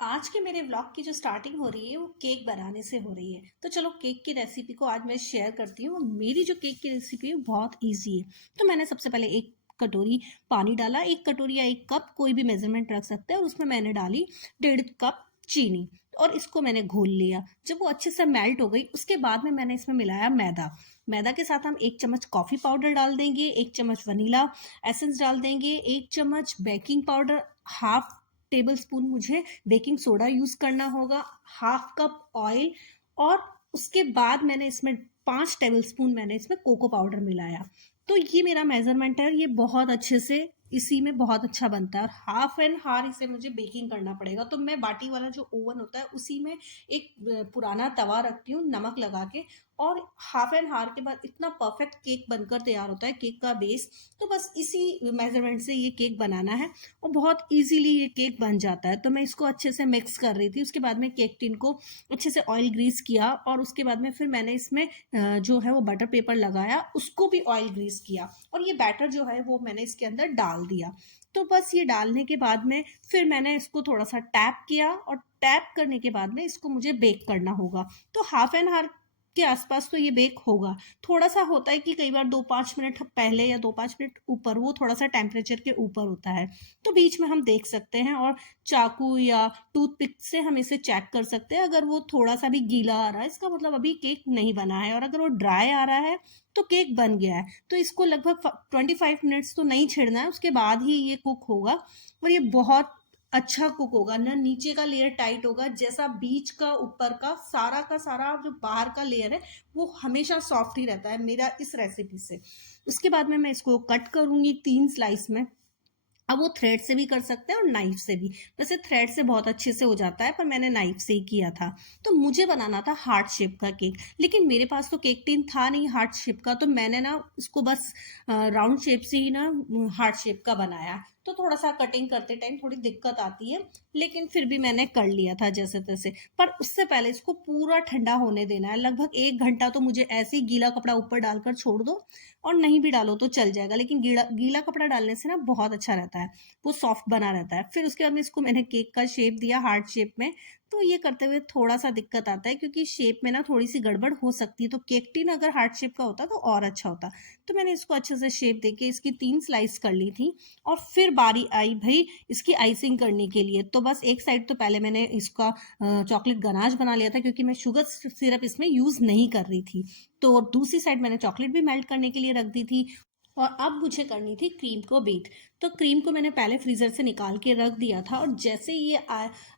आज के मेरे व्लॉग की जो स्टार्टिंग हो रही है वो केक बनाने से हो रही है। तो चलो केक की रेसिपी को आज मैं शेयर करती हूँ। मेरी जो केक की रेसिपी है बहुत इजी है। तो मैंने सबसे पहले एक कटोरी पानी डाला, एक कटोरी या एक कप कोई भी मेजरमेंट रख सकते हैं, और उसमें मैंने डाली 1.5 कप चीनी और इसको मैंने घोल लिया। जब वो अच्छे से मेल्ट हो गई उसके बाद में मैंने इसमें मिलाया मैदा। मैदा के साथ हम 1 चम्मच कॉफ़ी पाउडर डाल देंगे, 1 चम्मच वनीला एसेंस डाल देंगे, 1 चम्मच baking powder, half table spoon मुझे बेकिंग सोडा यूज़ करना होगा, हाफ कप ऑयल, और उसके बाद मैंने इसमें 5 टेबल स्पून मैंने इसमें कोको पाउडर मिलाया। तो ये मेरा मेजरमेंट है, ये बहुत अच्छे से इसी में बहुत अच्छा बनता है। और हाफ एन हावर इसे मुझे बेकिंग करना पड़ेगा। तो मैं बाटी वाला जो ओवन होता है उसी में एक पुराना तवा रखती हूँ नमक लगा के, और हाफ एन हावर के बाद इतना परफेक्ट केक बनकर तैयार होता है, केक का बेस। तो बस इसी मेजरमेंट से ये केक बनाना है और बहुत इजीली ये केक बन जाता है। तो मैं इसको अच्छे से मिक्स कर रही थी। उसके बाद में केक टिन को अच्छे से ऑयल ग्रीस किया, और उसके बाद में फिर मैंने इसमें जो है वो बटर पेपर लगाया, उसको भी ऑयल ग्रीस किया, और ये बैटर जो है वो मैंने इसके अंदर डाल दिया। तो बस ये डालने के बाद में फिर मैंने इसको थोड़ा सा टैप किया, और टैप करने के बाद में इसको मुझे बेक करना होगा। तो हाफ एन आवर के आसपास तो ये बेक होगा। थोड़ा सा होता है कि कई बार 2-5 मिनट पहले या 2-5 मिनट ऊपर, वो थोड़ा सा टेम्परेचर के ऊपर होता है। तो बीच में हम देख सकते हैं, और चाकू या टूथपिक से हम इसे चेक कर सकते हैं। अगर वो थोड़ा सा भी गीला आ रहा है इसका मतलब अभी केक नहीं बना है, और अगर वो ड्राई आ रहा है तो केक बन गया है। तो इसको लगभग 25 मिनट्स तो नहीं छेड़ना है, उसके बाद ही ये कुक होगा। और ये बहुत अच्छा कुक होगा ना, नीचे का लेयर टाइट होगा, जैसा बीच का ऊपर का सारा जो बाहर का लेयर है वो हमेशा सॉफ्ट ही रहता है मेरा इस रेसिपी से। उसके बाद में मैं इसको कट करूंगी 3 स्लाइस में। अब वो थ्रेड से भी कर सकते हैं और नाइफ से भी। वैसे थ्रेड से बहुत अच्छे से हो जाता है, पर मैंने नाइफ से ही किया था। तो मुझे बनाना था हार्ट शेप का केक, लेकिन मेरे पास तो केक टिन था नहीं हार्ट शेप का। तो मैंने ना इसको बस राउंड शेप से ही ना हार्ट शेप का बनाया। तो थोड़ा सा कटिंग करते टाइम थोड़ी दिक्कत आती है, लेकिन फिर भी मैंने कर लिया था जैसे तैसे। पर उससे पहले इसको पूरा ठंडा होने देना है, लगभग 1 घंटा। तो मुझे ऐसे ही गीला कपड़ा ऊपर डालकर छोड़ दो, और नहीं भी डालो तो चल जाएगा, लेकिन गीला गीला कपड़ा डालने से ना बहुत अच्छा रहता है, वो सॉफ्ट बना रहता है। फिर उसके बाद में इसको मैंने केक का शेप दिया हार्ट शेप में। तो ये करते हुए थोड़ा सा दिक्कत आता है, क्योंकि शेप में ना थोड़ी सी गड़बड़ हो सकती है। तो केक टिन अगर हार्ट शेप का होता तो और अच्छा होता। तो मैंने इसको अच्छे से शेप देके इसकी 3 स्लाइस कर ली थी। और फिर बारी आई भाई इसकी आइसिंग करने के लिए। तो बस एक साइड तो पहले मैंने इसका चॉकलेट गनाश बना लिया था, क्योंकि मैं शुगर सिरप इसमें यूज़ नहीं कर रही थी। तो दूसरी साइड मैंने चॉकलेट भी मेल्ट करने के लिए रख दी थी। और अब मुझे करनी थी क्रीम को बीट। तो क्रीम को मैंने पहले फ्रीज़र से निकाल के रख दिया था, और जैसे ये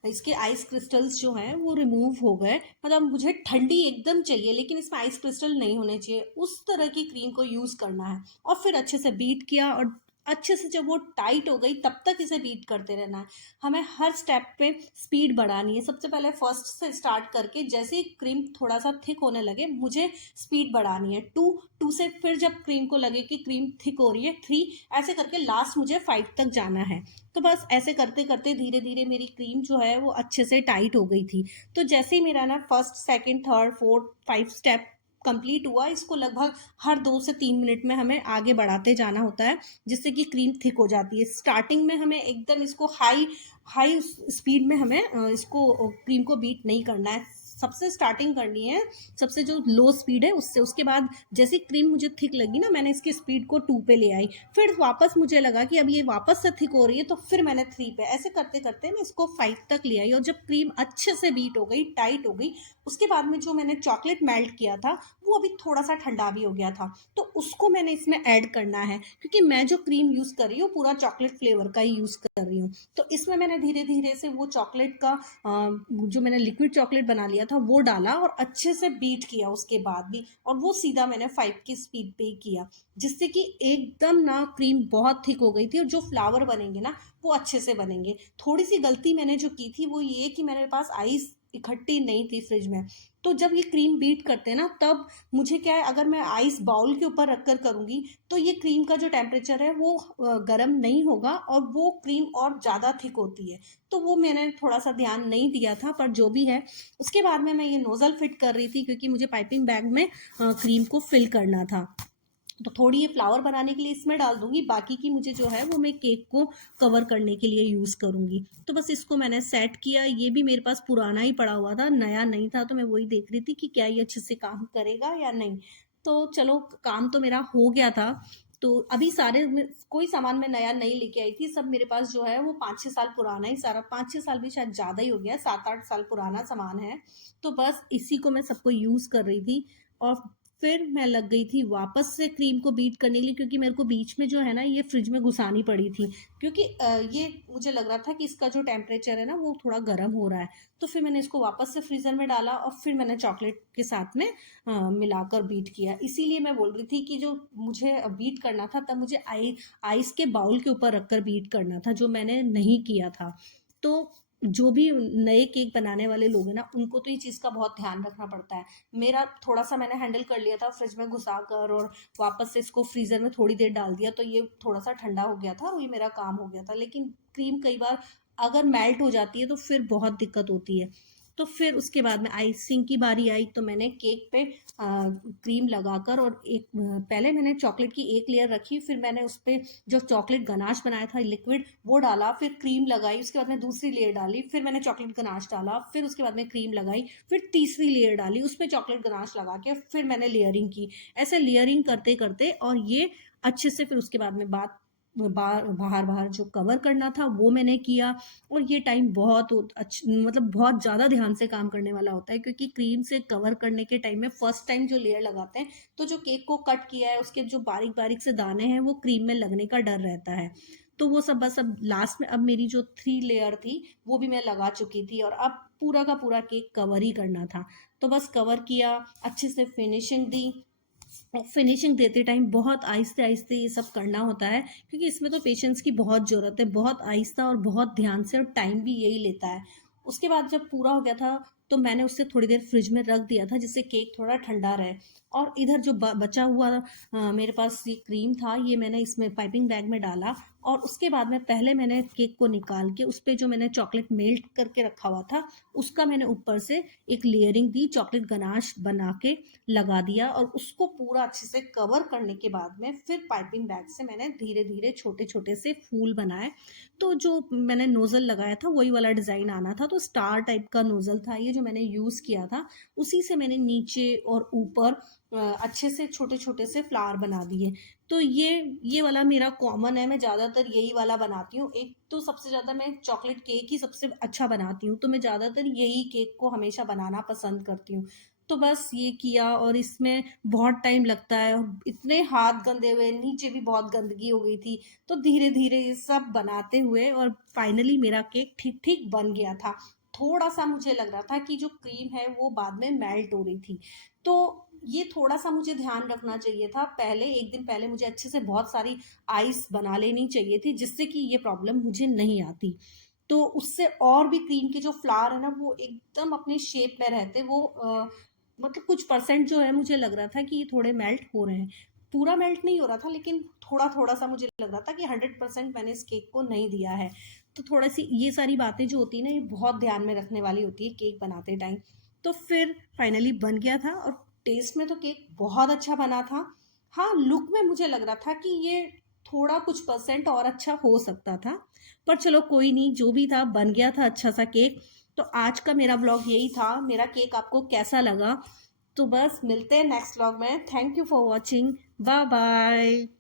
इसके आइस क्रिस्टल्स जो हैं वो रिमूव हो गए। मतलब मुझे ठंडी एकदम चाहिए, लेकिन इसमें आइस क्रिस्टल नहीं होने चाहिए, उस तरह की क्रीम को यूज़ करना है। और फिर अच्छे से बीट किया, और अच्छे से जब वो टाइट हो गई तब तक इसे बीट करते रहना है। हमें हर स्टेप पे स्पीड बढ़ानी है। सबसे पहले फर्स्ट से स्टार्ट करके जैसे ही क्रीम थोड़ा सा थिक होने लगे मुझे स्पीड बढ़ानी है 2 से, फिर जब क्रीम को लगे कि क्रीम थिक हो रही है 3, ऐसे करके लास्ट मुझे 5 तक जाना है। तो बस ऐसे करते करते धीरे धीरे मेरी क्रीम जो है वो अच्छे से टाइट हो गई थी। तो जैसे ही मेरा ना first second third fourth 5 step complete हुआ, इसको लगभग हर 2 से 3 मिनट में हमें आगे बढ़ाते जाना होता है, जिससे कि क्रीम थिक हो जाती है। स्टार्टिंग में हमें एकदम इसको हाई हाई स्पीड में हमें इसको क्रीम को बीट नहीं करना है। सबसे स्टार्टिंग करनी है, सबसे जो लो स्पीड है उससे। उसके बाद जैसे क्रीम मुझे थिक लगी ना, मैंने इसकी स्पीड को 2 पे ले आई। फिर वापस मुझे लगा कि अब ये वापस से थिक हो रही है, तो फिर मैंने 3 पे। ऐसे करते करते मैं इसको 5 तक ले आई। और जब क्रीम अच्छे से बीट हो गई, टाइट हो गई, उसके बाद में जो मैंने चॉकलेट मेल्ट किया था वो अभी थोड़ा सा ठंडा भी हो गया था। तो उसको मैंने इसमें ऐड करना है, क्योंकि मैं जो क्रीम यूज़ कर रही हूँ पूरा चॉकलेट फ्लेवर का ही यूज़ कर रही हूँ। तो इसमें मैंने धीरे धीरे से वो चॉकलेट का जो मैंने लिक्विड चॉकलेट बना लिया था वो डाला, और अच्छे से बीट किया उसके बाद भी। और वो सीधा मैंने 5 की स्पीड पे ही किया, जिससे कि एकदम ना क्रीम बहुत थिक हो गई थी, और जो फ्लावर बनेंगे ना वो अच्छे से बनेंगे। थोड़ी सी गलती मैंने जो की थी वो ये कि मेरे पास आइस इकट्ठी नहीं थी फ्रिज में। तो जब ये क्रीम बीट करते हैं ना, तब मुझे क्या है, अगर मैं आइस बाउल के ऊपर रख कर करूँगी तो ये क्रीम का जो टेम्परेचर है वो गर्म नहीं होगा, और वो क्रीम और ज़्यादा थिक होती है। तो वो मैंने थोड़ा सा ध्यान नहीं दिया था, पर जो भी है। उसके बाद में मैं ये नोज़ल फिट कर रही थी, क्योंकि मुझे पाइपिंग बैग में क्रीम को फिल करना था। तो थोड़ी ये फ्लावर बनाने के लिए इसमें डाल दूंगी, बाकी की मुझे जो है वो मैं केक को कवर करने के लिए यूज़ करूंगी। तो बस इसको मैंने सेट किया। ये भी मेरे पास पुराना ही पड़ा हुआ था, नया नहीं था, तो मैं वही देख रही थी कि क्या ये अच्छे से काम करेगा या नहीं। तो चलो, काम तो मेरा हो गया था। तो अभी कोई सामान मैं नया नहीं लेके आई थी, सब मेरे पास जो है वो 5-6 साल पुराना ही सारा, 5-6 साल भी शायद ज़्यादा ही हो गया, 7-8 साल पुराना सामान है। तो बस इसी को मैं सबको यूज़ कर रही थी। और फिर मैं लग गई थी वापस से क्रीम को बीट करने के लिए, क्योंकि मेरे को बीच में जो है ना ये फ्रिज में घुसानी पड़ी थी, क्योंकि ये मुझे लग रहा था कि इसका जो टेम्परेचर है ना वो थोड़ा गर्म हो रहा है। तो फिर मैंने इसको वापस से फ्रीज़र में डाला और फिर मैंने चॉकलेट के साथ में मिलाकर बीट किया। इसीलिए मैं बोल रही थी कि जो मुझे बीट करना था तब मुझे आइस के बाउल के ऊपर रखकर बीट करना था, जो मैंने नहीं किया था। तो जो भी नए केक बनाने वाले लोग हैं ना, उनको तो ये चीज़ का बहुत ध्यान रखना पड़ता है। मेरा थोड़ा सा मैंने हैंडल कर लिया था फ्रिज में घुसा कर, और वापस से इसको फ्रीज़र में थोड़ी देर डाल दिया, तो ये थोड़ा सा ठंडा हो गया था और ये मेरा काम हो गया था। लेकिन क्रीम कई बार अगर मेल्ट हो जाती है तो फिर बहुत दिक्कत होती है। तो फिर उसके बाद में आइसिंग की बारी आई, तो मैंने केक पे क्रीम लगाकर, और पहले मैंने चॉकलेट की एक लेयर रखी, फिर मैंने उस पर जो चॉकलेट गनाश बनाया था लिक्विड वो डाला, फिर क्रीम लगाई, उसके बाद में दूसरी लेयर डाली, फिर मैंने चॉकलेट गनाश डाला, फिर उसके बाद में क्रीम लगाई, फिर तीसरी लेयर डाली, उस पर चॉकलेट गनाश लगा के फिर मैंने लेयरिंग की। ऐसे लेयरिंग करते करते, और ये अच्छे से फिर उसके बाद में बाहर बाहर बाहर जो कवर करना था वो मैंने किया। और ये टाइम बहुत मतलब बहुत ज़्यादा ध्यान से काम करने वाला होता है, क्योंकि क्रीम से कवर करने के टाइम में फर्स्ट टाइम जो लेयर लगाते हैं, तो जो केक को कट किया है उसके जो बारीक बारीक से दाने हैं वो क्रीम में लगने का डर रहता है। तो वो सब बस अब लास्ट में, अब मेरी जो 3 लेयर थी वो भी मैं लगा चुकी थी, और अब पूरा का पूरा केक कवर ही करना था। तो बस कवर किया, अच्छे से फिनिशिंग दी। फिनिशिंग देते टाइम बहुत आहिस्ते आहिस्ते ये सब करना होता है, क्योंकि इसमें तो पेशेंस की बहुत ज़रूरत है, बहुत आहिस्ता और बहुत ध्यान से, और टाइम भी यही लेता है। उसके बाद जब पूरा हो गया था, तो मैंने उससे थोड़ी देर फ्रिज में रख दिया था, जिससे केक थोड़ा ठंडा रहे। और इधर जो बचा हुआ मेरे पास ये क्रीम था, ये मैंने इसमें पाइपिंग बैग में डाला। और उसके बाद में पहले मैंने केक को निकाल के उस पर जो मैंने चॉकलेट मेल्ट करके रखा हुआ था उसका मैंने ऊपर से एक लेयरिंग दी, चॉकलेट गनाश बना के लगा दिया, और उसको पूरा अच्छे से कवर करने के बाद में फिर पाइपिंग बैग से मैंने धीरे धीरे छोटे छोटे से फूल बनाए। तो जो मैंने नोज़ल लगाया था वही वाला डिज़ाइन आना था, तो स्टार टाइप का नोज़ल था ये जो मैंने यूज़ किया था। उसी से मैंने नीचे और ऊपर अच्छे से छोटे छोटे से फ्लावर बना दिए। तो ये वाला मेरा कॉमन है, मैं ज़्यादातर यही वाला बनाती हूँ। एक तो सबसे ज़्यादा मैं चॉकलेट केक ही सबसे अच्छा बनाती हूँ, तो मैं ज़्यादातर यही केक को हमेशा बनाना पसंद करती हूँ। तो बस ये किया, और इसमें बहुत टाइम लगता है, और इतने हाथ गंदे हुए, नीचे भी बहुत गंदगी हो गई थी। तो धीरे धीरे ये सब बनाते हुए, और फाइनली मेरा केक ठीक ठीक बन गया था। थोड़ा सा मुझे लग रहा था कि जो क्रीम है वो बाद में मेल्ट हो रही थी। तो ये थोड़ा सा मुझे ध्यान रखना चाहिए था, पहले एक दिन पहले मुझे अच्छे से बहुत सारी आइस बना लेनी चाहिए थी, जिससे कि ये प्रॉब्लम मुझे नहीं आती। तो उससे और भी क्रीम के जो फ्लावर है ना वो एकदम अपने शेप में रहते, वो मतलब कुछ परसेंट जो है मुझे लग रहा था कि ये थोड़े मेल्ट हो रहे हैं। पूरा मेल्ट नहीं हो रहा था, लेकिन थोड़ा थोड़ा सा मुझे लग रहा था कि 100% मैंने इस केक को नहीं दिया है। तो थोड़ा सी ये सारी बातें जो होती है ना, ये बहुत ध्यान में रखने वाली होती है केक बनाते टाइम। तो फिर फाइनली बन गया था, और टेस्ट में तो केक बहुत अच्छा बना था। हाँ, लुक में मुझे लग रहा था कि ये थोड़ा कुछ परसेंट और अच्छा हो सकता था, पर चलो कोई नहीं, जो भी था बन गया था अच्छा सा केक। तो आज का मेरा ब्लॉग यही था, मेरा केक आपको कैसा लगा। तो बस मिलते हैं नेक्स्ट व्लॉग में। Thank you for watching. Bye bye.